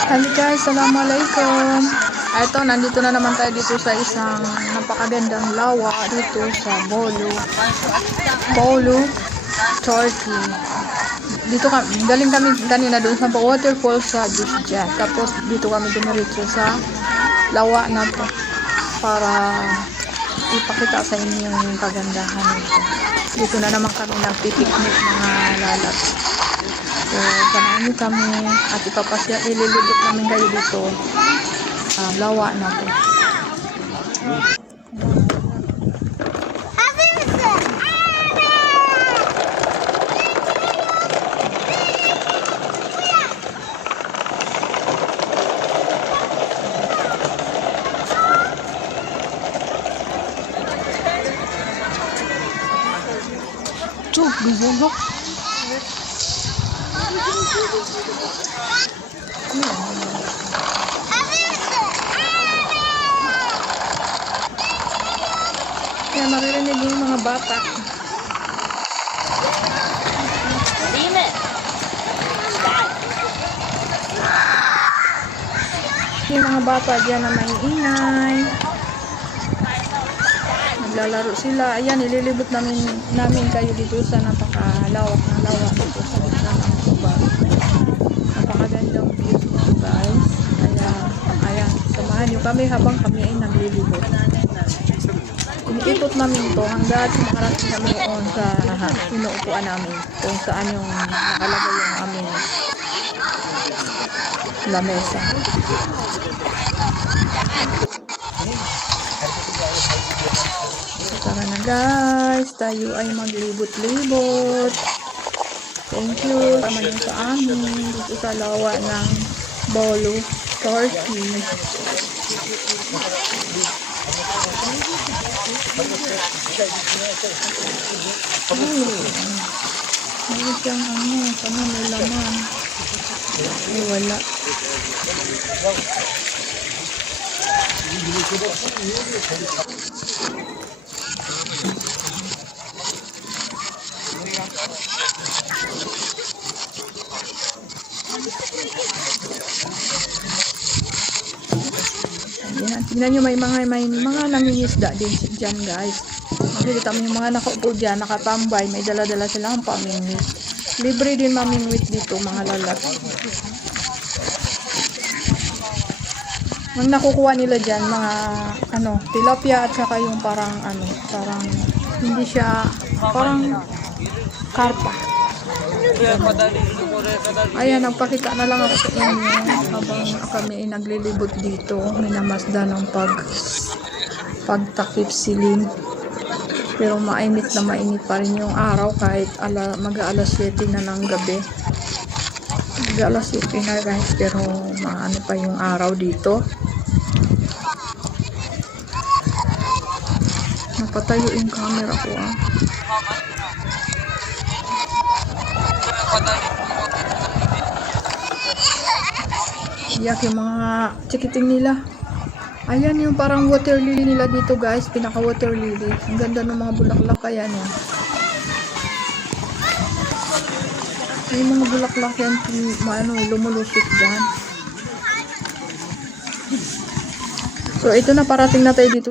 Hello guys, Assalamualaikum. Ito, nandito na naman tayo dito sa isang napakagandang lawa dito sa Bolo. Bolo, Turkey. Dito kami, galing kami kanina doon sa waterfall sa Dusja. Tapos dito kami dumiretso sa lawa na to para ipakita sa inyo yung kagandahan nito. Dito na naman kami nagpipiknik mga lalat. So, samahan niyo kami at ipapasya, ililibot namin kayo dito sa lawa na to. Cuk, gugulok. Kaya maririnig yung mga bata. Yung mga bata dyan na may ingay. Naglalaro sila. Ayan, ililibot namin, namin kayo dito sa napakalawak na lawak dito sa tuba. Napakagandang view dito guys. Kaya, ayan, samahan nyo kami habang kami ay naglilibot. Iniikot namin to hanggang makarating kami doon sa inuupuan namin kung saan yung nakalagay yung aming lamesa. Tara na guys, tayo ay maglibot-libot. Thank you. Tama niyo sa amin dito sa lawa ng Bolo, Turkey. Meron siyang ano, sana may laman. Ay, wala. Ayan, tingnan nyo may mga may mga nangingisda din dyan guys. Makikita mo yung mga nakaupo dyan, nakatambay, may dala-dala silang pamingwit. Libre din mamingwit dito mga lalat. Ang nakukuha nila dyan, mga ano, tilapia at saka yung parang ano, parang hindi siya, parang karpa. Ayan, nagpakita na lang ako sa inyo habang kami naglilibot dito. Minamasda ng pag pagtakip silim. Pero mainit na mainit pa rin yung araw kahit ala, mag-aalas 7 na ng gabi. Mag-aalas 7 na guys pero maano pa yung araw dito. Napatayo yung camera ko ah. Iyak yung mga chikiting nila. Ayan yung parang water lily nila dito guys. Pinaka water lily. Ang ganda ng mga bulaklak. Ayan yan. May mga bulaklak yan. Ano, lumulusot dyan. So ito na parating na tayo dito